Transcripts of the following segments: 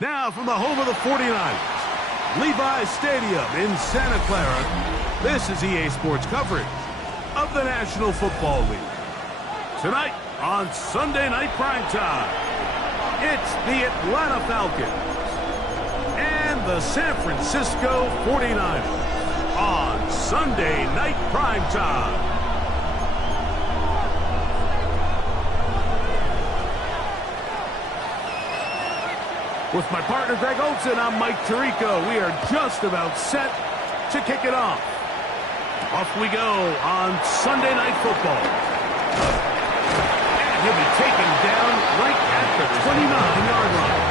Now from the home of the 49ers, Levi's Stadium in Santa Clara, this is EA Sports coverage of the National Football League. Tonight on Sunday Night Primetime, it's the Atlanta Falcons and the San Francisco 49ers on Sunday Night Primetime. With my partner, Greg Olson, I'm Mike Tirico. We are just about set to kick it off. Off we go on Sunday Night Football. And he'll be taken down right at the 29-yard line.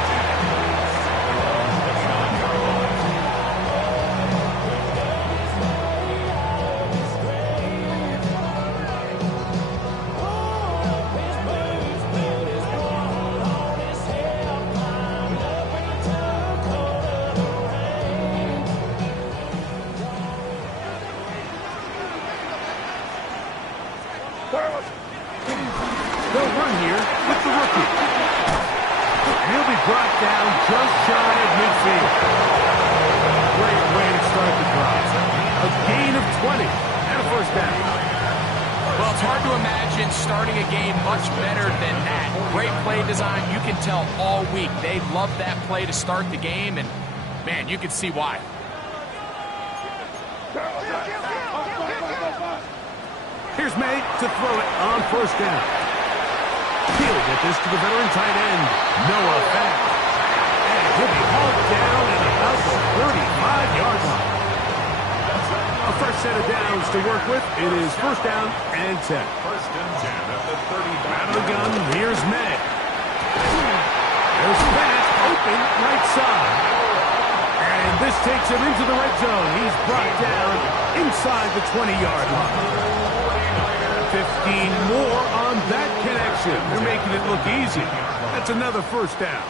They'll run here with the rookie. And he'll be brought down just shy of midfield. Great way to start the drive. A gain of 20 and a first down. Well, it's hard to imagine starting a game much better than that. Great play design. You can tell all week they love that play to start the game, and, man, you can see why. Here's May to throw it on first down. He'll get this to the veteran tight end, Noah Fant. And he'll be hauled down at about the 35-yard line. A fresh set of downs to work with. It is first down and 10. First and 10 at the 35. Out of the gun, here's May. There's Fant, open right side. And this takes him into the red zone. He's brought down inside the 20-yard line. 15 more on that connection. They're making it look easy. That's another first down.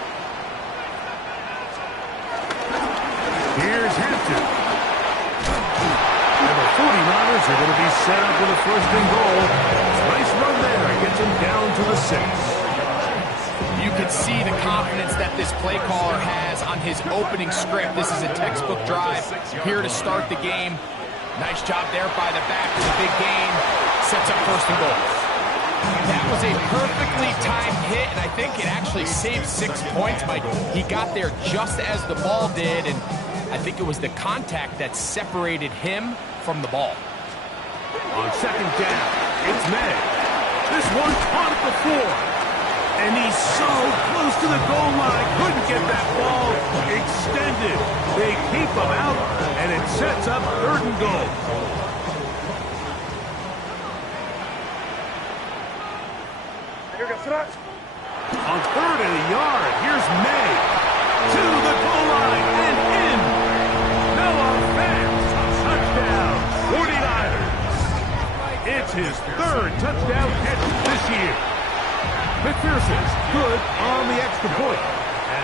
Here's Hampton. And the 49ers are going to be set up with a first and goal. Nice run there. Gets him down to the 6. You can see the confidence that this play caller has on his opening script. This is a textbook drive here to start the game. Nice job there by the back with a big gain. Sets up first and goal. That was a perfectly timed hit, and I think it actually saved 6 points. Mike, he got there just as the ball did, and I think it was the contact that separated him from the ball. On second down, it's May. This one caught at the 4. And he's so close to the goal line. Couldn't get that ball extended. They keep him out, and it sets up third and goal. On third and a yard, here's May. To the goal line and in. Noah Fant. Touchdown, 49ers. It's his third touchdown catch this year. McPherson's good on the extra point.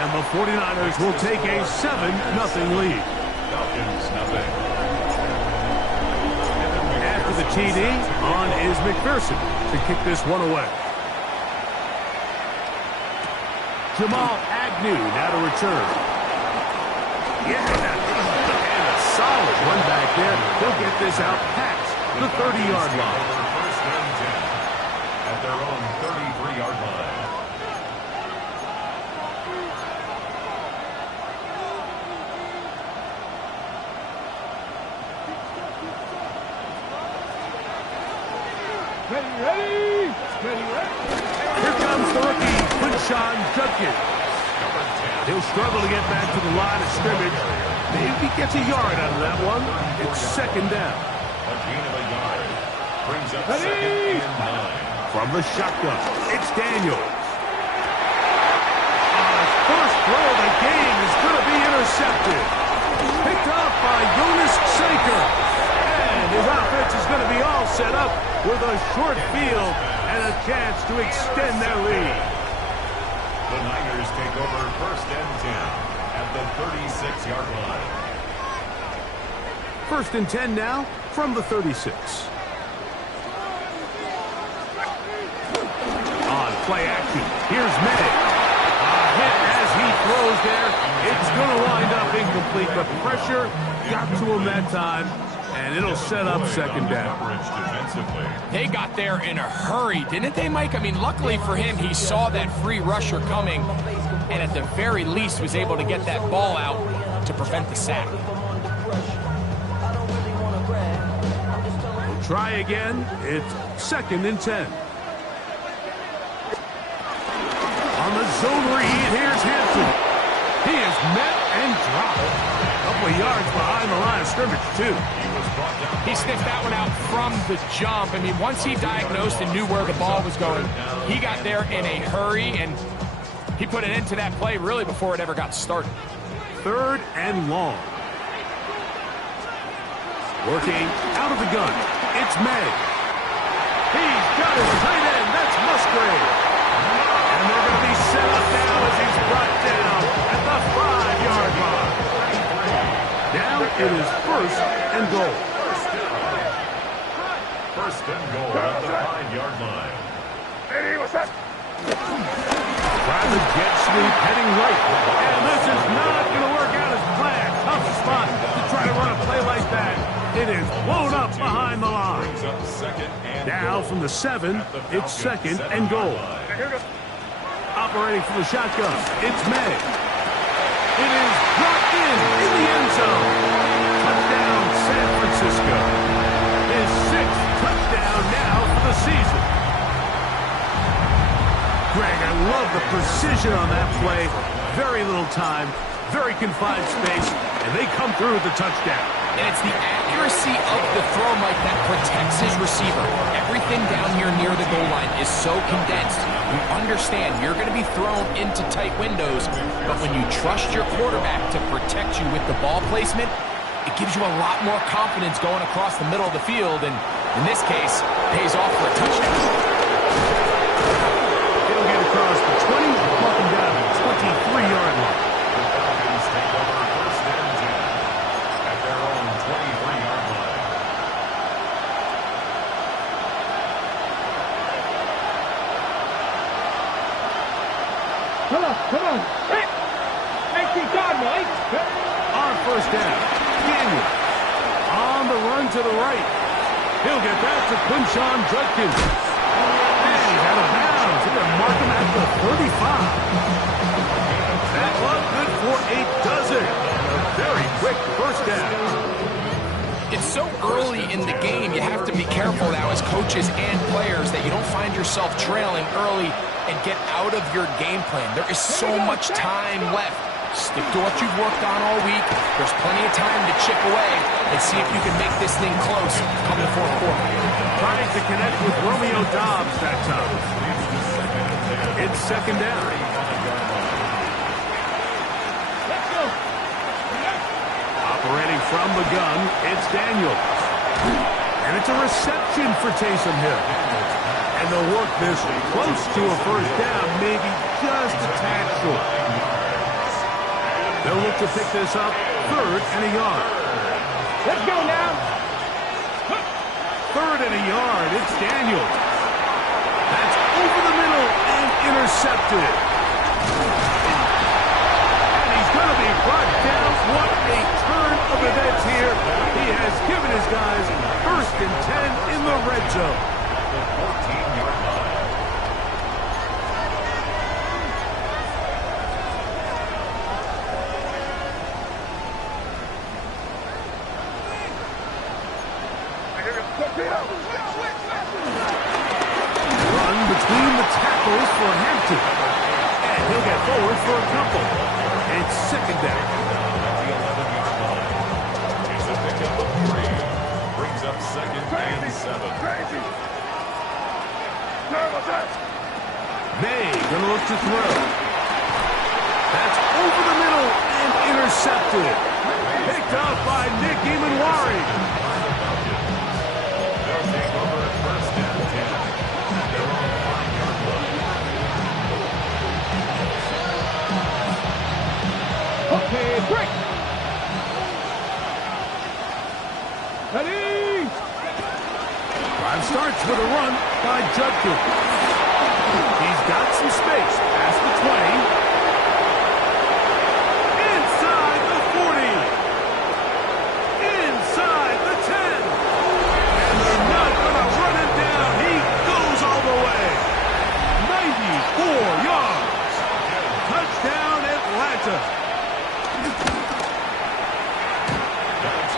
And the 49ers will take a 7-0 lead. Falcons, nothing. After the TD, on is McPherson to kick this one away. Jamal Agnew now to return. Yeah, and a solid run back there. He'll get this out past the 30-yard line. First and 10 at their own 33-yard line. Ready. Here comes the rookie, Quinshon Judkins. He'll struggle to get back to the line of scrimmage. Maybe he gets a yard out of that one. It's second down. A gain of a yard. Brings up second and 9. From the shotgun, it's Daniels. On his first throw of the game is going to be intercepted. Picked off by Jonas Saker. And his offense is going to be all set up with a short field and a chance to extend their lead. The Niners take over first and 10 at the 36-yard line. First and 10 now from the 36. On play action, here's May. A hit as he throws there. It's going to wind up incomplete. The pressure got to him that time, and it'll set up second down. They got there in a hurry, didn't they, Mike? I mean, luckily for him, he saw that free rusher coming, and at the very least was able to get that ball out to prevent the sack. We'll try again. It's 2nd and 10. On the zone read, here's Hampton. He is met and dropped. A couple of yards behind the line of scrimmage, too. He sniffed that one out from the jump. I mean, once he diagnosed and knew where the ball was going, he got there in a hurry, and he put an end to that play really before it ever got started. 3rd and long. Working out of the gun. It's May. He's got his tight end. That's Musgrave. And they're going to be set up now as he's brought down at the 5-yard line. Now it is 1st and goal. First and goal at the 5-yard line. Hey, what's that? Trying to get sweep, heading right. And this is not going to work out as planned. Tough spot to try to run a play like that. It is blown up behind the line. Now from the 7, it's 2nd and goal. Operating from the shotgun, it's May. It is brought in the end zone. Touchdown, San Francisco. His 6th touchdown now for the season. Greg, I love the precision on that play. Very little time, very confined space, and they come through with the touchdown. And it's the accuracy of the throw, Mike, that protects his receiver. Everything down here near the goal line is so condensed. You understand you're going to be thrown into tight windows, but when you trust your quarterback to protect you with the ball placement, it gives you a lot more confidence going across the middle of the field, and in this case, pays off for a touchdown. He'll get across the 20, walking down the 23-yard line. The Falcons take over 1st and 10 at their own 23-yard line. Come on. Hey! Keep going, Mike. On 1st down, Daniel. On the run to the right. He'll get back to Quinshon Judkins. And he's out of bounds. He's going to mark him at the 35. That was good for a dozen. A very quick 1st down. It's so early in the game, you have to be careful now as coaches and players that you don't find yourself trailing early and get out of your game plan. There is so much time left. Stick to what you've worked on all week. There's plenty of time to chip away and see if you can make this thing close come the 4th quarter. Trying to connect with Romeo Doubs that time. It's 2nd down. Let's go. Operating from the gun, it's Daniels. And it's a reception for Taysom Hill. And they'll work this close to a 1st down, maybe just a tad short. They'll look to pick this up 3rd and a yard. Let's go now. 3rd and a yard, it's Daniels. That's over the middle and intercepted. And he's going to be brought down. What a turn of events here. He has given his guys 1st and 10 in the red zone. 14-yard line. Run between the tackles for Hampton. And he'll get forward for a couple. It's 2nd down. At the 11-yard line. It's a pickup of 3. Brings up 2nd and 7. May gonna look to throw. That's over the middle and intercepted. Picked up by Nick Emanwari. They'll take over 1st and 10 at their own 5-yard line. Okay, break. Ready? Drive starts with a run by Judkins. He's got some space past the 20.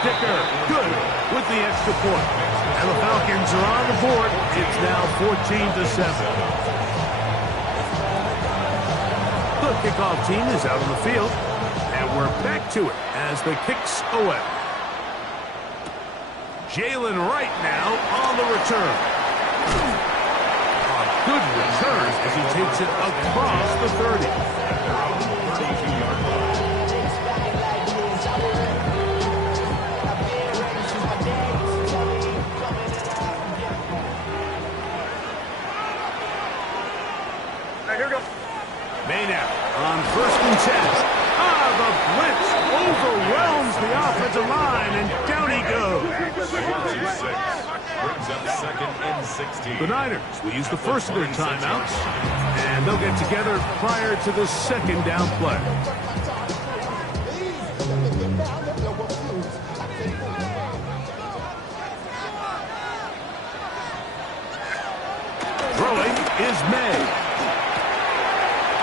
sticker. Good with the extra point. And the Falcons are on the board. It's now 14-7. The kickoff team is out on the field. And we're back to it as the kick's away. Jalen Wright now on the return. A good return as he takes it across the 30. Maynard on 1st and 10. The blitz overwhelms the offensive line, and down he goes. Brings up 2nd and 16. The Niners will use the first of their timeouts, and they'll get together prior to the 2nd down play. Throwing is May.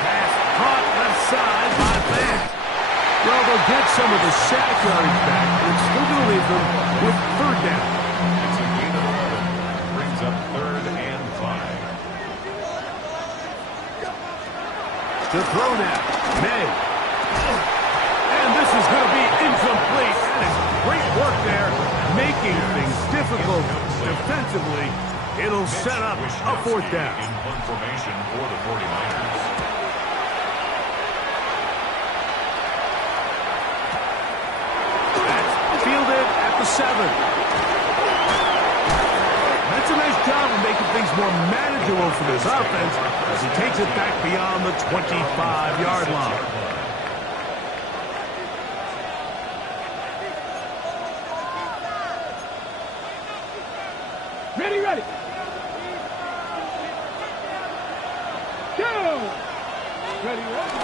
Pass caught left side by Vance. Well, they'll get some of the sack yardage back, but it's still going to leave them with 3rd down. It's a gain of 11. Brings up 3rd and 5. To throw now, May. And this is going to be incomplete. And great work there, making things difficult defensively. It'll set up a 4th down. In punt formation for the 49ers. That's fielded at the 7. That's a nice job of making things more manageable for this offense as he takes it back beyond the 25-yard line. Ready, ready. Go. Ready, ready.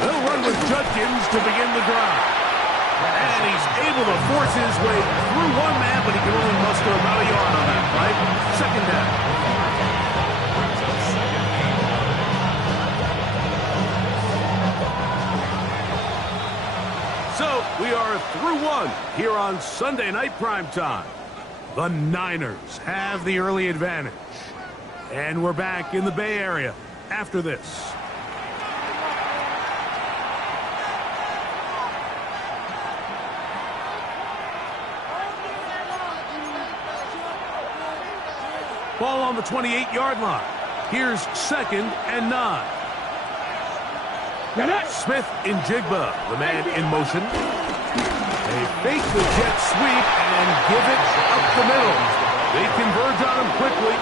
They'll run with Judkins to begin the drive. And he's able to force his way through one man, but he can only muster about a yard on that play. 2nd down. Brings up 2nd and 11. So we are through one here on Sunday Night Primetime. The Niners have the early advantage. And we're back in the Bay Area after this. Ball on the 28-yard line. Here's 2nd and 9. Smith in Jigba, the man in motion. They fake the jet sweep and give it up the middle. They converge on him quickly.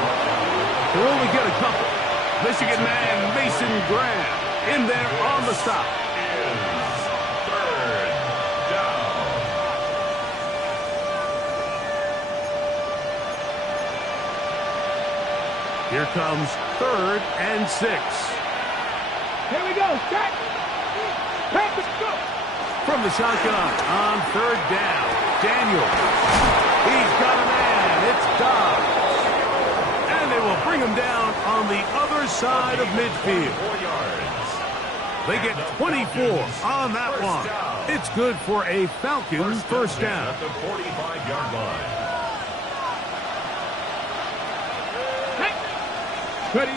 They'll only get a couple. Michigan man Mason Graham in there on the stop. Here comes 3rd and 6. Here we go. Set. Pass it. Go. From the shotgun on 3rd down. Daniel. He's got a man. It's Dobbs. And they will bring him down on the other side of midfield. 4 yards. They get 24 on that one. It's good for a Falcons first down. At the 45-yard line. Ready.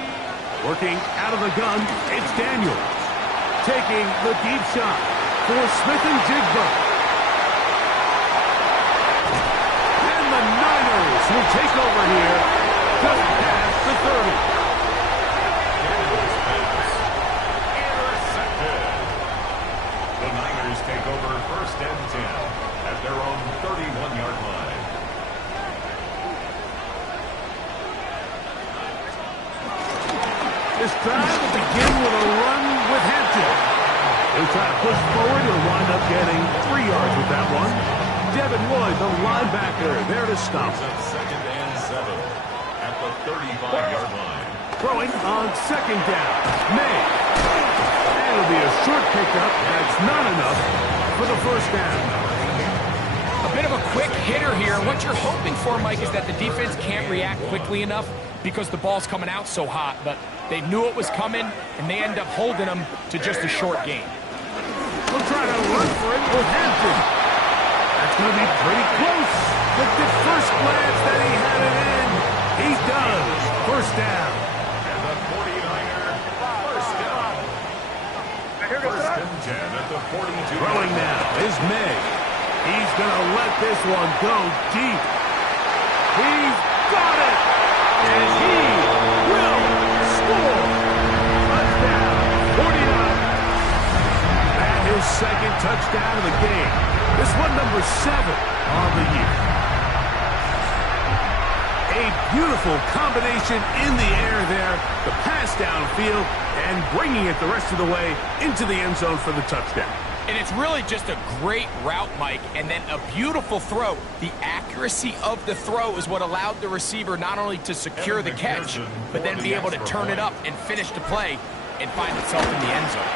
Working out of the gun, it's Daniels. Taking the deep shot for Smith and Jigba. And the Niners will take over here just past the 30. Intercepted. The Niners take over 1st and 10 at their own 31-yard line. This drive will begin with a run with Hampton. He'll try to push forward. He'll wind up getting 3 yards with that one. Devin Lloyd, the linebacker, there to stop. It's up 2nd and 7 at the 35-yard line. Throwing on 2nd down. May. And it'll be a short pickup. That's not enough for the first down. A bit of a quick hitter here. What you're hoping for, Mike, is that the defense can't react quickly enough because the ball's coming out so hot. But they knew it was coming, and they end up holding them to just a short gain. We'll try to run for it with Hampton. That's going to be pretty close. Looked at first glance that he had it in. He does. First down. And the 49er, first down. First and 10 at the 42. Throwing now is May. He's going to let this one go deep. He's got it. And he will score. Touchdown, 49. And his second touchdown of the game. This one number 7 on the year. A beautiful combination in the air there. The pass downfield and bringing it the rest of the way into the end zone for the touchdown. And it's really just a great route, Mike, and then a beautiful throw. The accuracy of the throw is what allowed the receiver not only to secure the catch, but then be able to turn it up and finish the play and find itself in the end zone.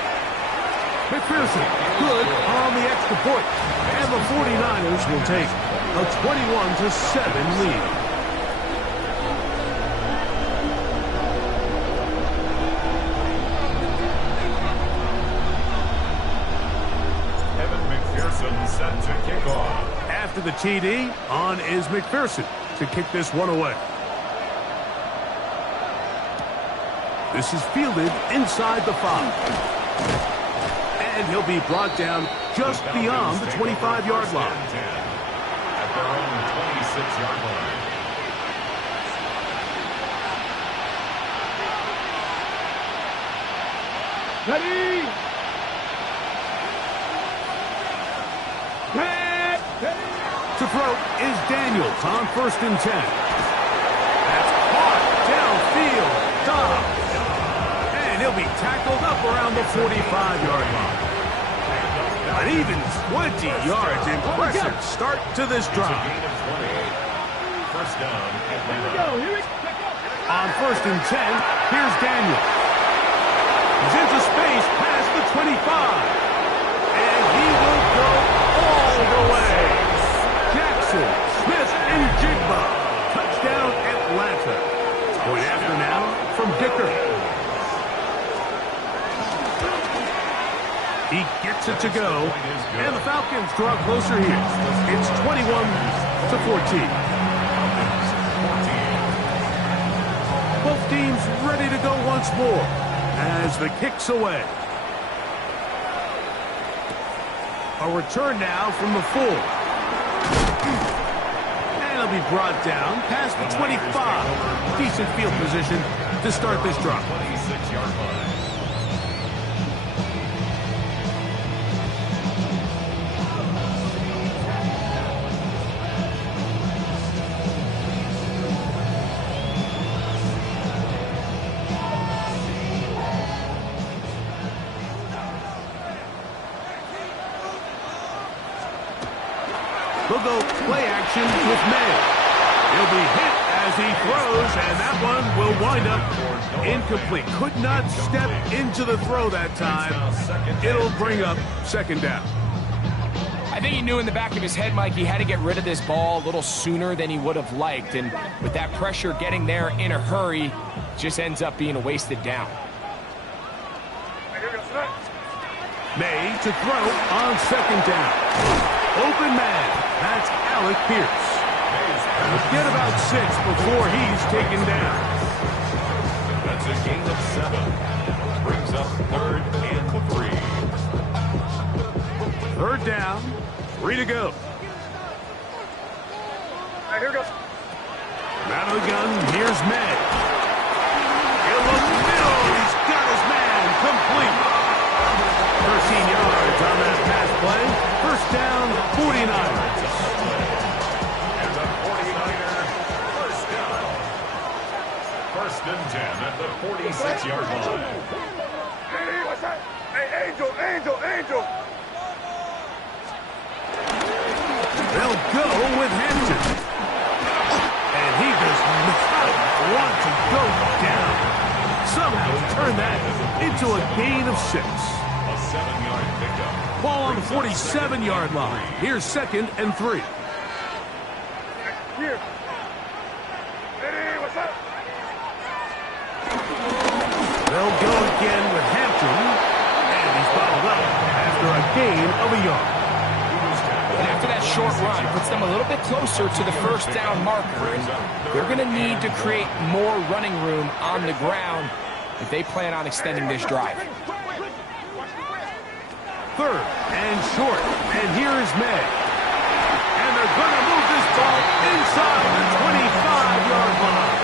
McPherson, good on the extra point. And the 49ers will take a 21-7 lead. Set to kick off. After the TD, on is McPherson to kick this one away. This is fielded inside the 5. And he'll be brought down just beyond the 25-yard line. At their own 26-yard line. Ready? To throw is Daniels on 1st and 10. That's caught downfield. Dobbs. And he'll be tackled up around the 45-yard line. An even 20 yards. Impressive start to this drive. First down, Here we go. On 1st and 10, here's Daniels. He's into space past the 25. And he will go all the way. Jackson, Smith, and Jigba. Touchdown, Atlanta. Point after now from Dicker. He gets it to go. And the Falcons draw closer here. It's 21-14. Both teams ready to go once more as the kick's away. A return now from the 4. And he'll be brought down past the 25. Decent field position to start this drive. 26-yard line. We'll go play action with May. He'll be hit as he throws, and that one will wind up incomplete. Could not step into the throw that time. It'll bring up second down. I think he knew in the back of his head, Mike, he had to get rid of this ball a little sooner than he would have liked. And with that pressure getting there in a hurry, just ends up being a wasted down. May to throw on second down. Open man. That's Alec Pierce. Get about 6 before he's taken down. That's a gain of 7. Brings up 3rd and 3. 3rd down. 3 to go. Here we go. Out of the gun, here's May. He'll look middle. He's got his man complete. 13 yards on that pass play. First down, 49ers. And the 49er, first down. 1st and 10 at the 46-yard line. Hey, what's that? Hey, Angel. They'll go with Hampton. And he does not want to go down. Somehow turn that into a gain of 6. A 7-yard pickup. Ball on the 47-yard line. Here's 2nd and 3. Here. Hey, what's up? They'll go again with Hampton. And he's bottled up after a gain of a yard. And after that short run puts them a little bit closer to the first down marker. And they're going to need to create more running room on the ground if they plan on extending this drive. Third and short, and here is May. And they're going to move this ball inside the 25-yard line.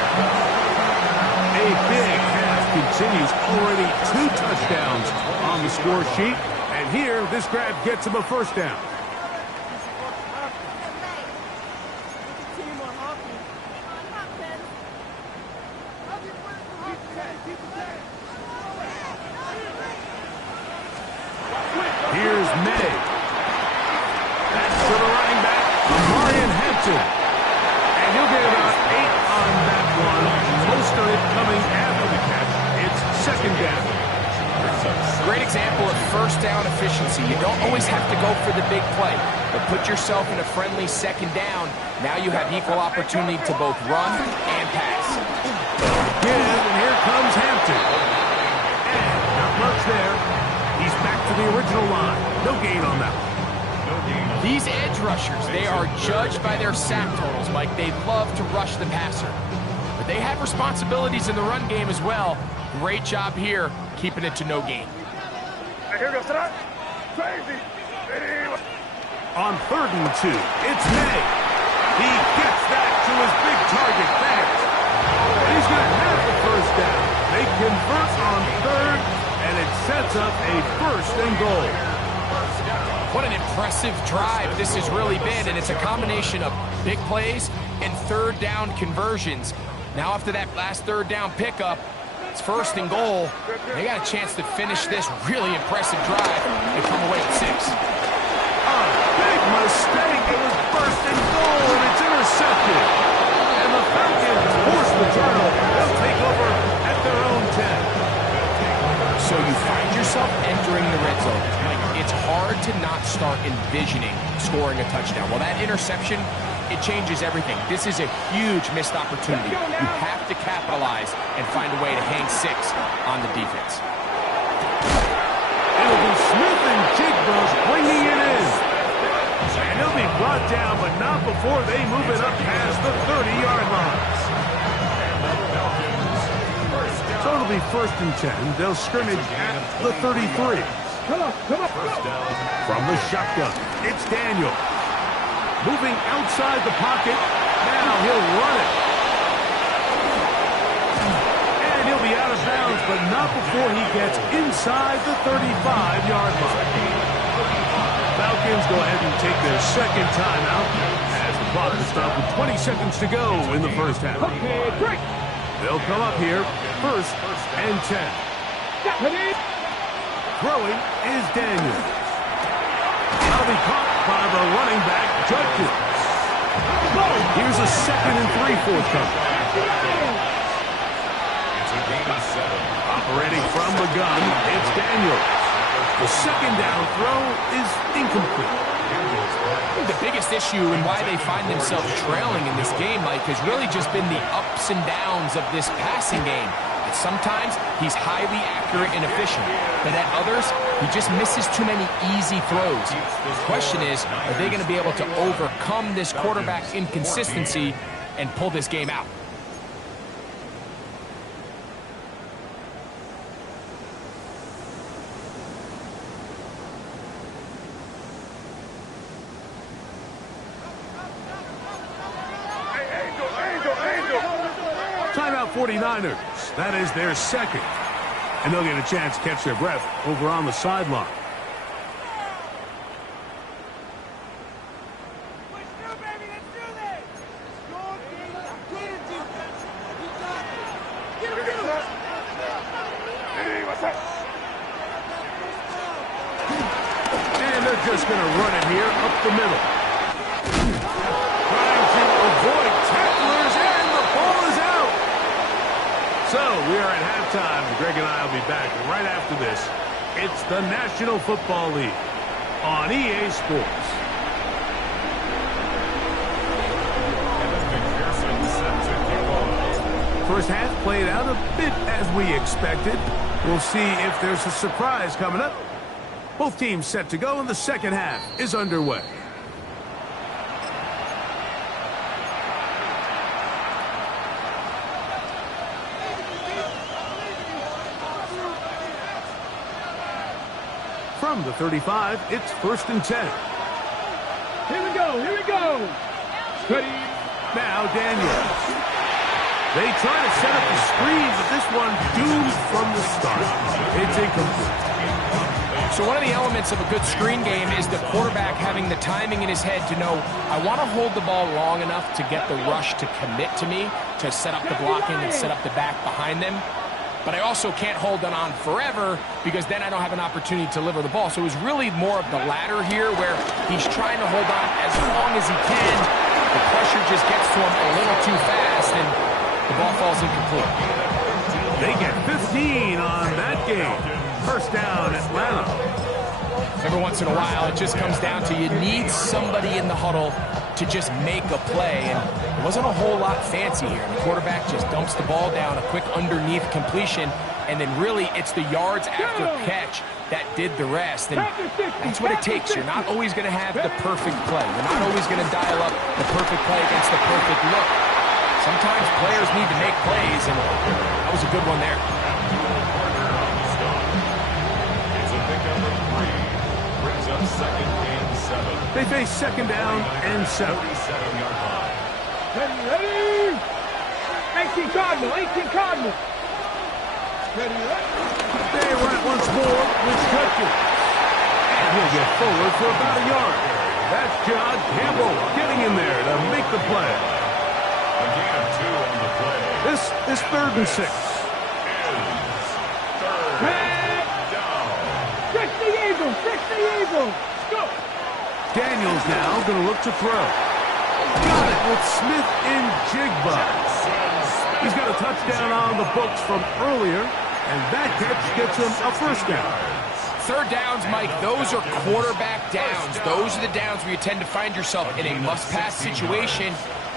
A big half continues, already 2 touchdowns on the score sheet. And here, this grab gets him a first down. Here's May. That's to the running back, Hampton. And he'll get about 8 on that one. Most of it coming after the catch. It's second down. Great example of first down efficiency. You don't always have to go for the big play, but put yourself in a friendly second down. Now you have equal opportunity to both run and pass. And here comes Hampton. And not much there. He's back to the original line. No gain on that one. These edge rushers, they are judged by their sack totals, Mike. They love to rush the passer. But they have responsibilities in the run game as well. Great job here, keeping it to no gain. On 3rd and 2, it's May. He gets that to his big target fast. And he's going to have the first down. They convert on 3rd, and it sets up a 1st and goal. What an impressive drive this has really been, and it's a combination of big plays and 3rd down conversions. Now after that last 3rd down pickup, it's 1st and goal. They got a chance to finish this really impressive drive and come away with 6. A big mistake. It was 1st and goal, and it's intercepted. And the Falcons force the turnover. They'll take over at their own 10. So you find yourself entering the red zone. It's hard to not start envisioning scoring a touchdown. Well, that interception, it changes everything. This is a huge missed opportunity. You have to capitalize and find a way to hang 6 on the defense. It'll be Smith and Jigbos bringing it in. And he'll be brought down, but not before they move it up past the 30-yard line. So it'll be 1st and 10. They'll scrimmage at the 33. Come on. From the shotgun, it's Daniel. Moving outside the pocket. Now he'll run it. And he'll be out of bounds, but not before he gets inside the 35-yard line. Falcons go ahead and take their second timeout as the clock is stopped with 20 seconds to go in the first half. Okay, break. They'll come up here, 1st and 10. Throwing is Daniel. That'll be caught by the running back, Judkins. Here's a 2nd and 3 forthcoming. It's a gain of 7. Operating from the gun, it's Daniel. The second down throw is incomplete. The biggest issue and why they find themselves trailing in this game, Mike, has really just been the ups and downs of this passing game. And sometimes he's highly accurate and efficient, but at others, he just misses too many easy throws. The question is, are they going to be able to overcome this quarterback inconsistency and pull this game out? Timeout 49ers. That is their second. And they'll get a chance to catch their breath over on the sideline. And they're just going to run it here up the middle. Trying to avoid tacklers, and the ball is out. So we are at halftime. Greg and I will be back right after this. It's the National Football League on EA Sports. First half played out a bit as we expected. We'll see if there's a surprise coming up. Both teams set to go, and the second half is underway. From the 35, it's 1st and 10. Here we go. Here we go. Ready. Now Daniels. They try to set up the screen, but this one doomed from the start. It's incomplete. So one of the elements of a good screen game is the quarterback having the timing in his head to know, I want to hold the ball long enough to get the rush to commit to me, to set up the blocking and set up the back behind them. But I also can't hold it on forever because then I don't have an opportunity to deliver the ball. So it was really more of the latter here where he's trying to hold on as long as he can. The pressure just gets to him a little too fast and the ball falls incomplete. They get 15 on that game. 1st down, Atlanta. Every once in a while, it just comes down to you need somebody in the huddle to just make a play. And it wasn't a whole lot fancy here. The quarterback just dumps the ball down, a quick underneath completion, and then really it's the yards after catch that did the rest. And that's what it takes. You're not always going to have the perfect play. You're not always going to dial up the perfect play against the perfect look. Sometimes players need to make plays, and that was a good one there. They face 2nd down and 7. Ready. 18 Cardinal. 18 Cardinal. Ready. They run it once more with Judkins. And he'll get forward for about a yard. That's John Campbell getting in there to make the play. A gain of 2 on the play. This is 3rd and 6. Fix the Eagles. Fix the Eagles. Go. Daniels now going to look to throw. Got it with Smith in Jigba. He's got a touchdown on the books from earlier, and that catch gets him a 1st down. 3rd downs, Mike, those are quarterback downs. Those are the downs where you tend to find yourself in a must-pass situation,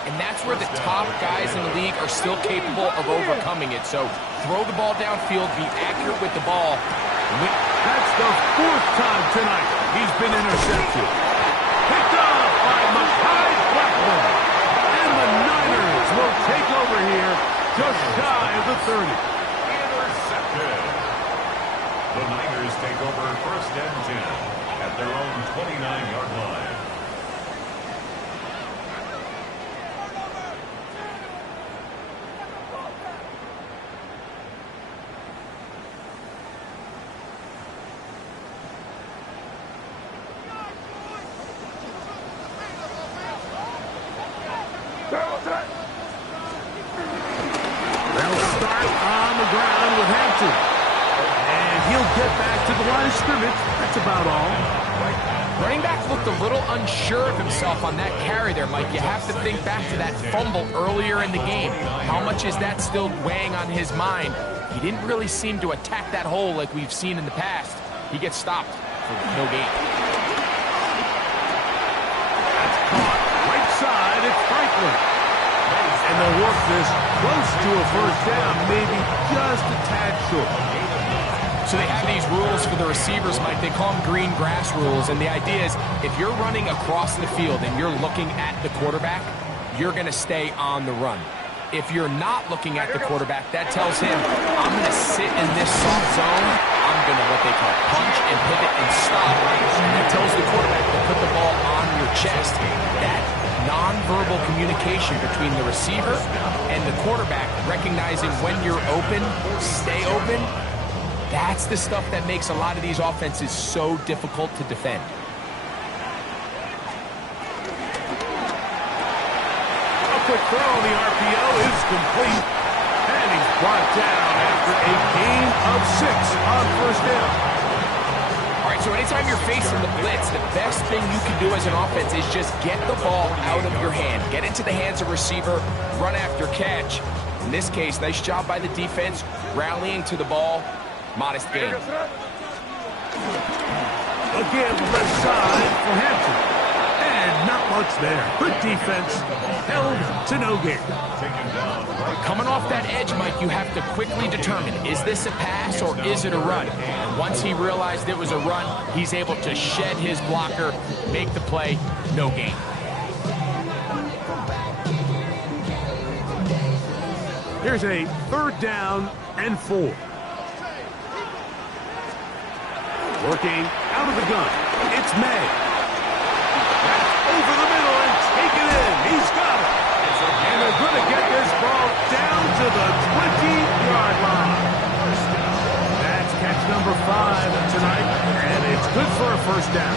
and that's where the top guys in the league are still capable of overcoming it. So throw the ball downfield, be accurate with the ball. That's the 4th time tonight he's been intercepted. Picked up by Mekhi Blackmon. And the Niners will take over here just shy of the 30. Intercepted. The Niners take over 1st and 10 at their own 29-yard line. They'll start on the ground with Hampton. And he'll get back to the line of scrimmage. That's about all. Running back looked a little unsure of himself on that carry there, Mike. You have to think back to that fumble earlier in the game. How much is that still weighing on his mind? He didn't really seem to attack that hole like we've seen in the past. He gets stopped for no gain. That's caught. Right side, it's Franklin. And they'll work this close to a 1st down, maybe just a tad short. So they have these rules for the receivers, Mike. They call them green grass rules. And the idea is if you're running across the field and you're looking at the quarterback, you're going to stay on the run. If you're not looking at the quarterback, that tells him, I'm going to sit in this soft zone. I'm going to what they call punch and pivot and stop. And that tells the quarterback to put the ball on your chest. That nonverbal communication between the receiver and the quarterback, recognizing when you're open, stay open, that's the stuff that makes a lot of these offenses so difficult to defend. A quick throw on the RPO is complete. And he's brought down after a gain of 6 on 1st down. All right, so anytime you're facing the blitz, the best thing you can do as an offense is just get the ball out of your hand. Get into the hands of receiver, run after catch. In this case, nice job by the defense, rallying to the ball. Modest gain. Again, left side for Hampton. And not much there. Good defense. Held to no gain. Coming off that edge, Mike, you have to quickly determine, is this a pass or is it a run? And once he realized it was a run, he's able to shed his blocker, make the play, no gain. Here's a 3rd down and 4. Working out of the gun. It's May. That's over the middle and taken in. He's got it. And they're going to get this ball down to the 20-yard line. That's catch number 5 tonight, and it's good for a first down.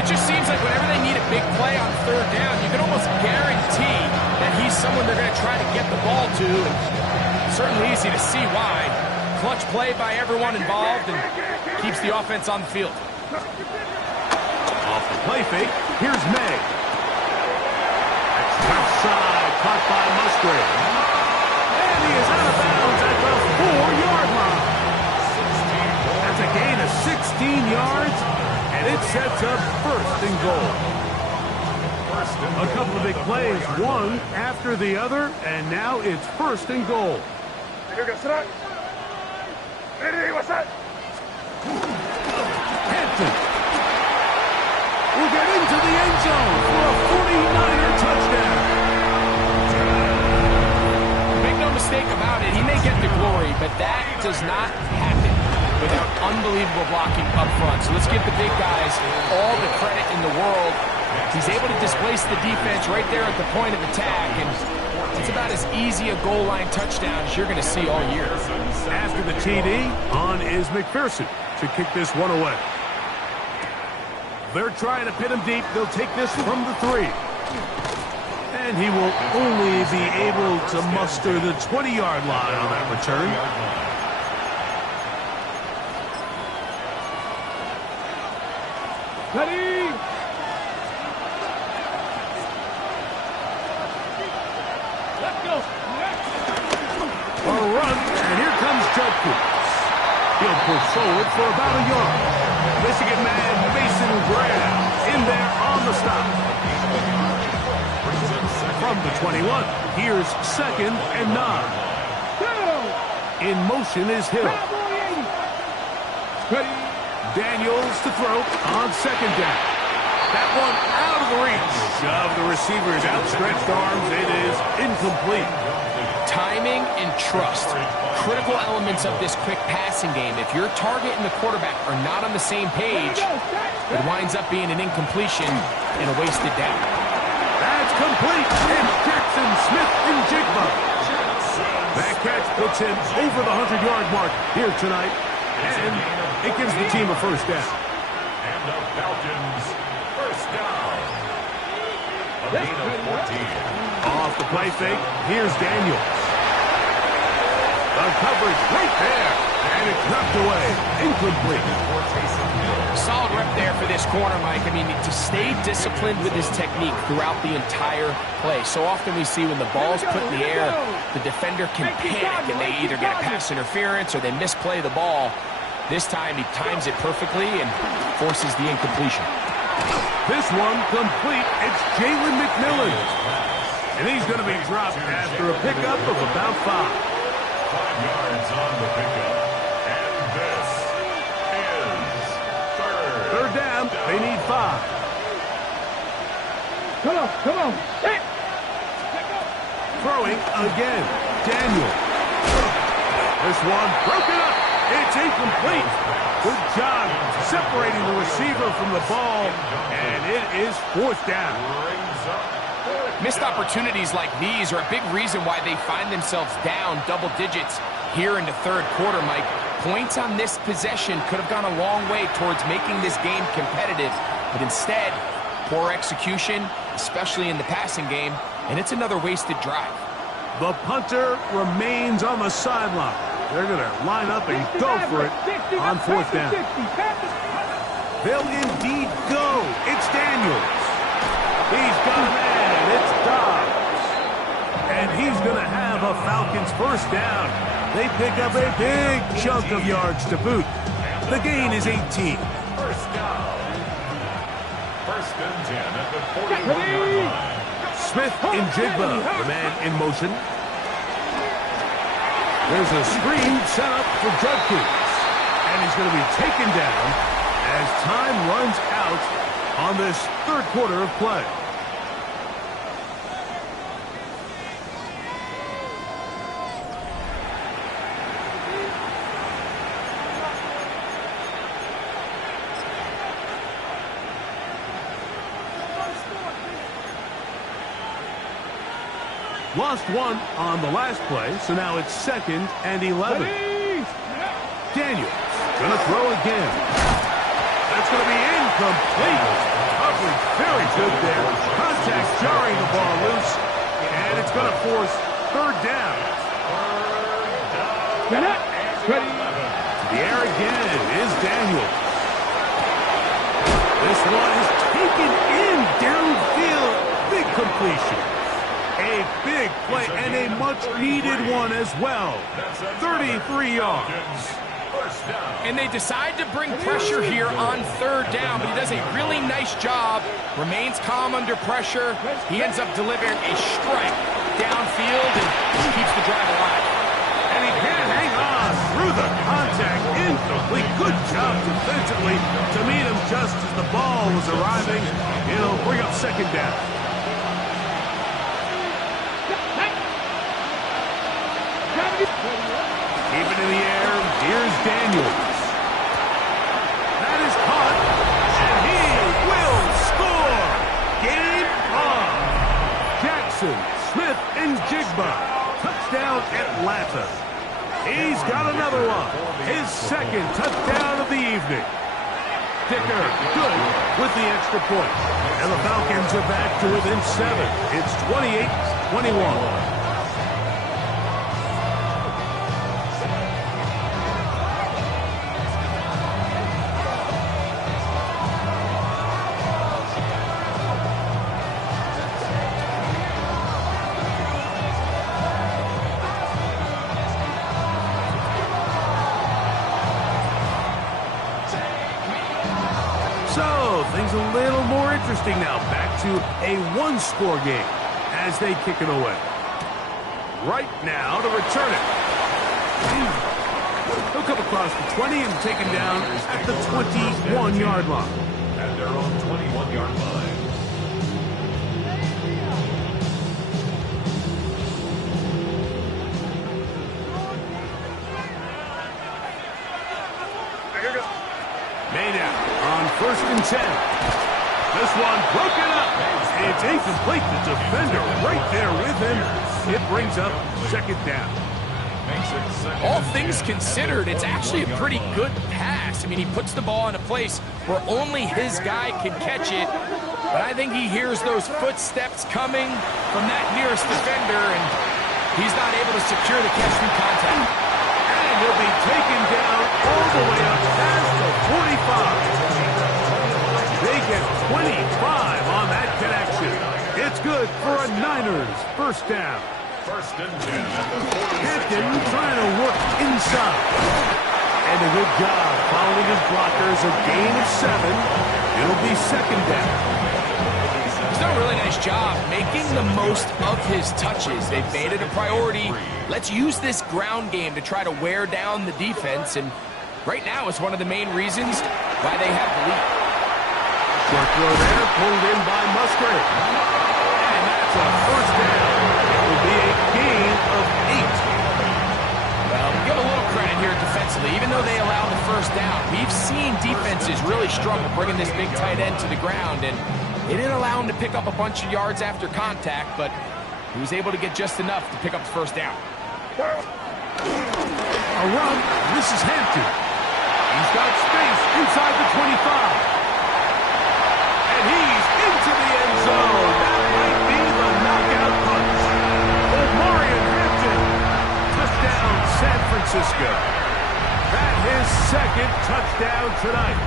It just seems like whenever they need a big play on third down, you can almost guarantee that he's someone they're going to try to get the ball to. And certainly easy to see why. Clutch play by everyone involved and keeps the offense on the field. Off the play fake, here's May. That's left side, caught by Musgrave. And he is out of bounds at the 4-yard line. That's a gain of 16 yards, and it sets up first and goal. A couple of big plays, one after the other, and now it's first and goal. Hampton will get into the end zone for a 49er touchdown. Make no mistake about it, he may get the glory, but that does not happen without unbelievable blocking up front. So let's give the big guys all the credit in the world. He's able to displace the defense right there at the point of attack, and it's about as easy a goal line touchdown as you're going to see all year. After the TD, on is McPherson to kick this one away. They're trying to pit him deep. They'll take this from the 3. And he will only be able to muster the 20-yard line on that return. Ready? Let's go. A run, and here comes Judkins. He'll push forward for about a yard. Michigan man Mason Graham in there on the stop. From the 21, here's 2nd and 9. In motion is Hill. Daniels to throw on 2nd down. That one out of the reach of the receiver's outstretched arms. It is incomplete. Timing and trust, critical elements of this quick passing game. If your target and the quarterback are not on the same page, it winds up being an incompletion and a wasted down. That's complete. And Jackson Smith in Jigba. That catch puts him over the 100-yard mark here tonight, and it gives the team a first down. And the Falcons first down. A gain of 14. Off the play fake, here's Daniels. The coverage right there, and it's knocked away. Incomplete. Solid rep there for this corner, Mike. I mean, to stay disciplined with his technique throughout the entire play. So often we see when the ball's put in the air, the defender can panic, and they either get a pass interference or they misplay the ball. This time, he times it perfectly and forces the incompletion. This one complete. It's Jalen McMillan. And he's going to be dropped after a pickup of about 5. 5 yards on the pickup. And this is third down. They need 5. Come on. Hey. Throwing again. Daniel. This one broken up. It's incomplete. Good job separating the receiver from the ball, and it is 4th down. Missed opportunities like these are a big reason why they find themselves down double digits here in the third quarter, Mike. Points on this possession could have gone a long way towards making this game competitive, but instead, poor execution, especially in the passing game, and it's another wasted drive. The punter remains on the sideline. They're going to line up and go for it on 4th down. They'll indeed go. It's Daniels. He's got a man. It's Dobbs. And he's going to have a Falcons first down. They pick up a big chunk of yards to boot. The gain is 18. First down. 1st and 10 at the 41-yard line. Smith in Jigba, the man in motion. There's a screen set up for Judkins. And he's going to be taken down as time runs out on this third quarter of play. Lost one on the last play, so now it's 2nd and 11. Daniels gonna throw again. That's gonna be incomplete. Coverage very good there. Contact jarring the ball loose, and it's gonna force 3rd down. Ready. To the air again is Daniels. This one is taken in downfield. Big completion. A big play and a much-needed one as well. 33 yards. And they decide to bring pressure here on 3rd down, but he does a really nice job. Remains calm under pressure. He ends up delivering a strike downfield and keeps the drive alive. And he can't hang on through the contact. Incomplete. Good job defensively to meet him just as the ball was arriving. It'll bring up 2nd down. Keep it in the air. Here's Daniels. That is caught. And he will score. Game on. Jackson, Smith, and Jigba. Touchdown Atlanta. He's got another one. His 2nd touchdown of the evening. Dicker, good with the extra point. And the Falcons are back to within 7. It's 28-21. So, things a little more interesting now. Back to a 1-score game as they kick it away. Right now to return it. He'll come across the 20 and taken down at the 21-yard line. At their own 21-yard line. Made out on 1st and 10. This one broken up. It's incomplete. The defender right there with him. It brings up 2nd down. All things considered, it's actually a pretty good pass. I mean, he puts the ball in a place where only his guy can catch it. But I think he hears those footsteps coming from that nearest defender, and he's not able to secure the catch through contact. And he'll be taken down all the way up past the 45. They get 25 on that connection. It's good for a Niners 1st down. 1st and 10 at the 46. Hampton trying to work inside. And a good job following his blockers. A gain of 7. It'll be 2nd down. He's done a really nice job making the most of his touches. They've made it a priority. Let's use this ground game to try to wear down the defense, and right now it's one of the main reasons why they have the lead. Short throw there, pulled in by Musgrave. And that's a 1st down. It will be a gain of 8. Well, give a little credit here defensively. Even though they allowed the 1st down, we've seen defenses really struggle bringing this big tight end to the ground, and they didn't allow him to pick up a bunch of yards after contact, but he was able to get just enough to pick up the 1st down. A run. This is Hampton. He's got space inside the 25. And he's into the end zone. That might be the knockout punch. Omarion Hampton. Touchdown, San Francisco. That his 2nd touchdown tonight.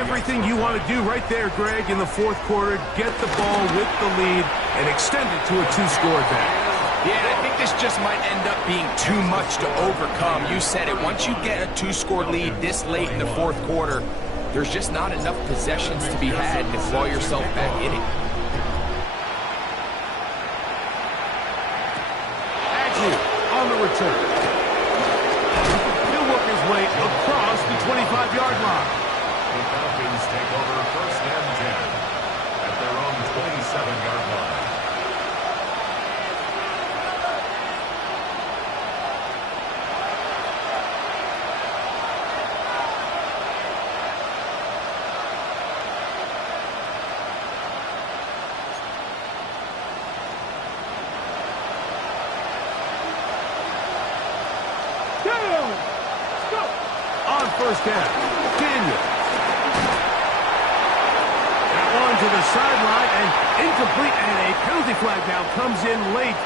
Everything you want to do right there, Greg, in the 4th quarter. Get the ball with the lead and extend it to a 2-score advantage. Yeah, I think this just might end up being too much to overcome. You said it. Once you get a 2-score lead this late in the 4th quarter, there's just not enough possessions to be had to claw yourself back in it. Agnew on the return. He'll work his way across the 25-yard line. The Falcons take over 1st and 10 at their own 27-yard line. first down. Daniel. That one to the sideline and incomplete, and a penalty flag now comes in late.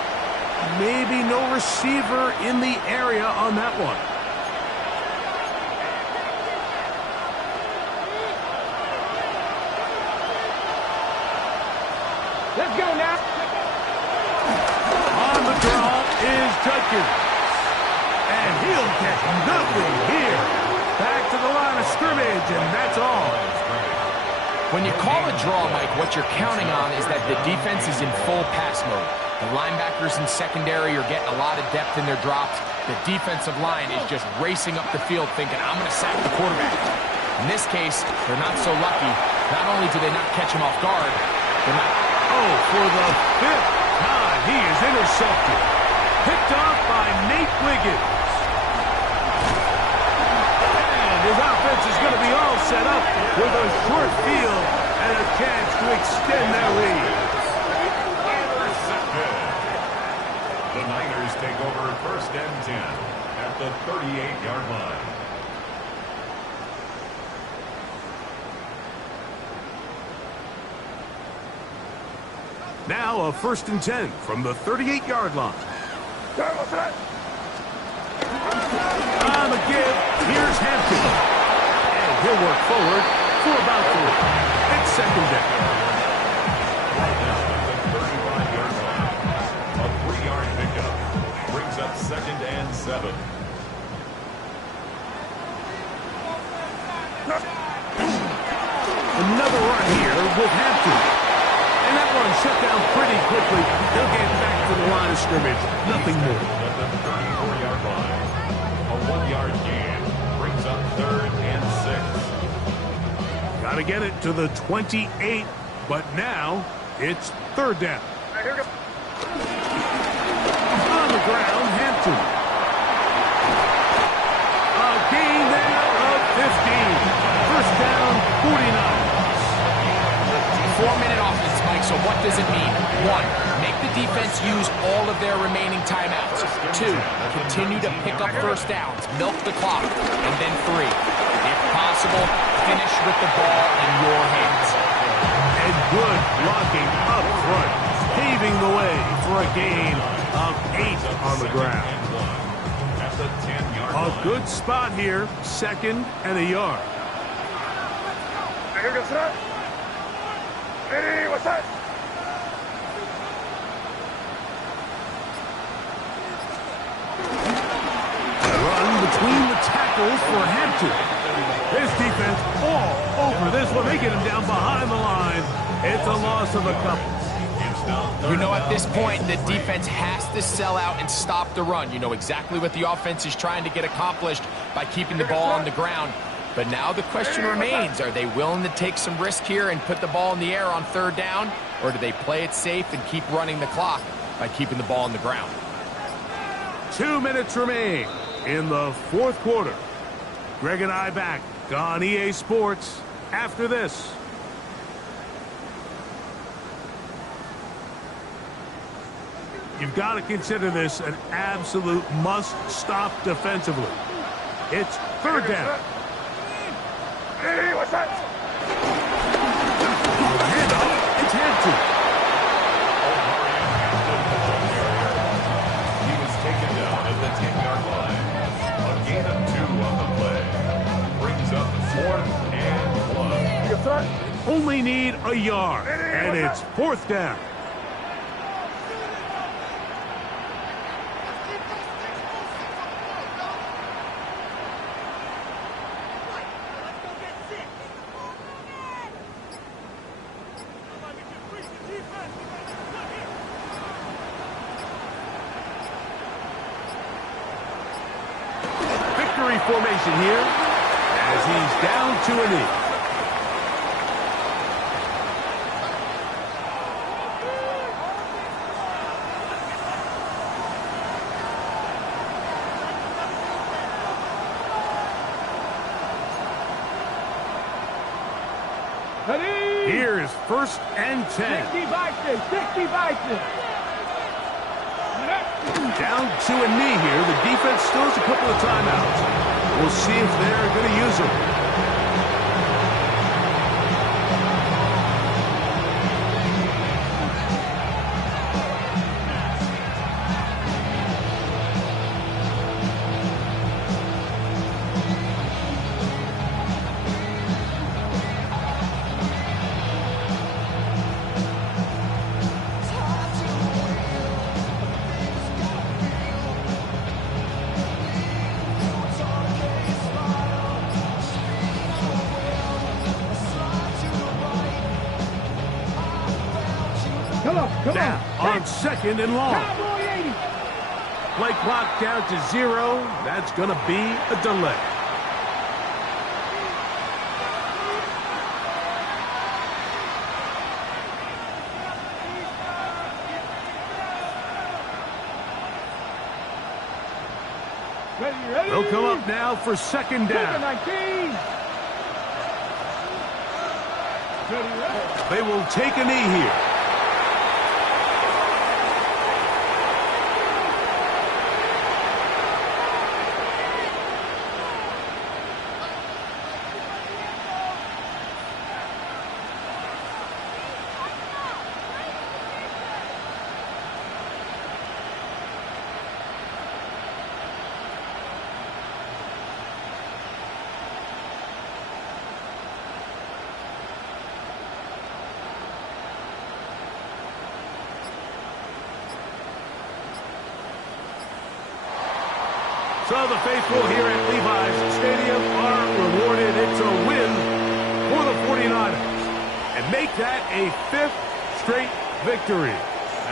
Maybe no receiver in the area on that one. Let's go now. On the draw is Judkins. And he'll get nothing here. Back to the line of scrimmage, and that's all. When you call a draw, Mike, what you're counting on is that the defense is in full pass mode. The linebackers in secondary are getting a lot of depth in their drops. The defensive line is just racing up the field thinking, I'm going to sack the quarterback. In this case, they're not so lucky. Not only do they not catch him off guard, they're not... Oh, for the fifth time, he is intercepted. Picked off by Nate Wiggins. And his offense is going to be all set up with a short field and a chance to extend their lead. The Niners take over first and 10 at the 38-yard line. Now a first and 10 from the 38-yard line. On the give, here's Hampton. And he'll work forward for about 3. It's second down. Second and 7. Another run here with Hampton. And that one shut down pretty quickly. They'll get back to the line of scrimmage. Nothing more. At the 34-yard line. A 1-yard gain brings up third and 6. Got to get it to the 28, but now it's third down. Right, here we go. On the ground, Hampton. A gain there of 15. First down, 49. 4-minute offense, Mike, so what does it mean? 1, make the defense use all of their remaining timeouts. 2, continue to pick up first downs, milk the clock. And then 3, if possible, finish with the ball in your hands. And good blocking up front, paving the way for a gain of 8 on the ground. At the 10-yard line. A good spot here, second and a yard. Right, here we go, sir. Hey, what's that? Run between the tackles for Hampton. This defense all over this one. They get him down behind the line. It's a loss of a couple. You know, at this point, the defense has to sell out and stop the run. You know exactly what the offense is trying to get accomplished by keeping the ball on the ground. But now the question remains, are they willing to take some risk here and put the ball in the air on third down? Or do they play it safe and keep running the clock by keeping the ball on the ground? 2 minutes remain in the fourth quarter. Greg and I back on EA Sports after this. You've got to consider this an absolute must-stop defensively. It's third down. Hey, what's that? Handoff, it's Hampton. He was taken down at the 10-yard line. A gain of 2 on the play. Brings up fourth and 1. Yes, sir. Only need a yard, and it's fourth down. Formation here as he's down to a knee. Here's first and 10. 60 Bison, 60 Bison. Down to a knee here. The defense still has a couple of timeouts. We'll see if they're going to use them. Now, on second and long. Play clock down to 0. That's going to be a delay. They'll come up now for second down. They will take a knee here. So the faithful here at Levi's Stadium are rewarded. It's a win for the 49ers. And make that a 5th straight victory.